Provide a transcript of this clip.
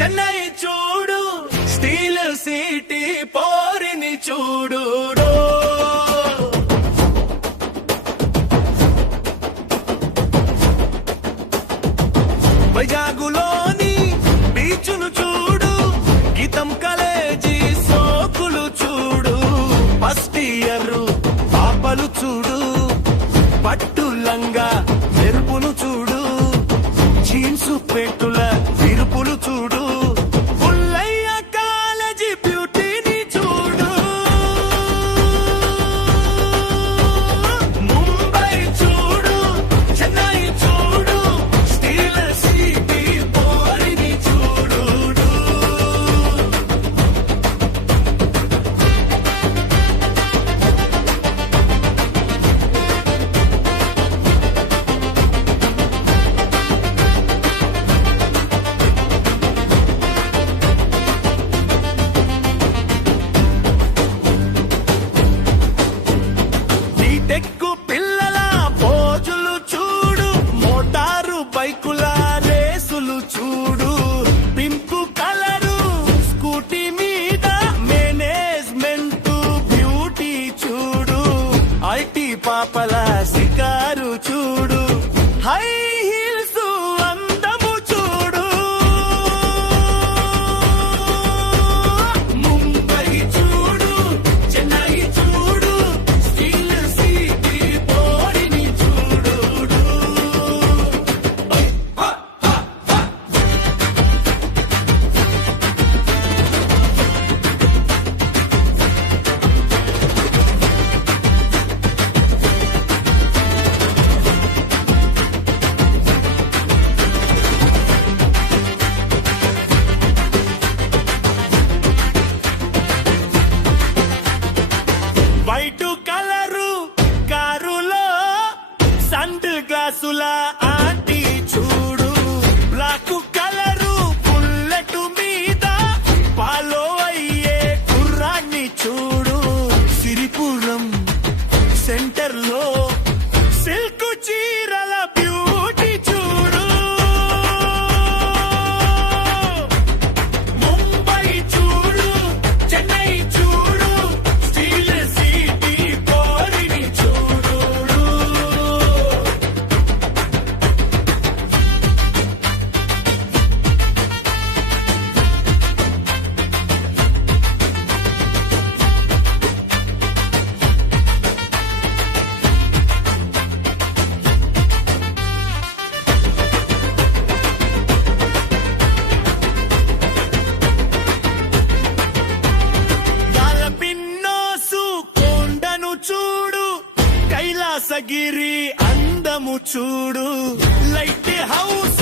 చెన్నై చూడు, steel city పోరిని చూడు. వైజాగులోని బీచును చూడు, గీతం కాలేజీ సోకులు చూడు. ఫస్ట్ ఇయర్ పాపలు చూడు, పట్టు లంగా మెరుపును చూడు. జీన్స్ పెట్టుల విరుపులు చూడు. పుల్లయ్య కాలేజీ బ్యూటీని చూడు. ముంబై చూడు, చెన్నై చూడు, స్టీల్ సిటీ పోరిని చూడు. టెక్కు పిల్లల పోజులు చూడు, మోటారు బైకుల రేసులు చూడు. పింకు కలరు స్కూటీ మీద మేనేజ్మెంట్ బ్యూటీ చూడు. ఐటీ పాపల సికారు చూడు. హై హీల్స్ అందము చూడు. ముంబై చూడు, చెన్నై చూడు, స్టీల్ సిటీ పోరిని చూడు. వైట్ కలరు కారులో సండ్ గ్లాసుల ఆంటీ చూడు. బ్లాక్ కలరు బుల్లెట్ మీద ఫాలో అయ్యే కుర్రాన్ని చూడు. సిరిపురం సెంటర్ లో సిల్క్ చీరల బ్యూటీ చూడు. ముంబై చూడు, చెన్నై చూడు, స్టీల్ సిటీ పోరిని చూడు. పిన్నోసు కొండను చూడు, కైలాసగిరి అందము చూడు. Light house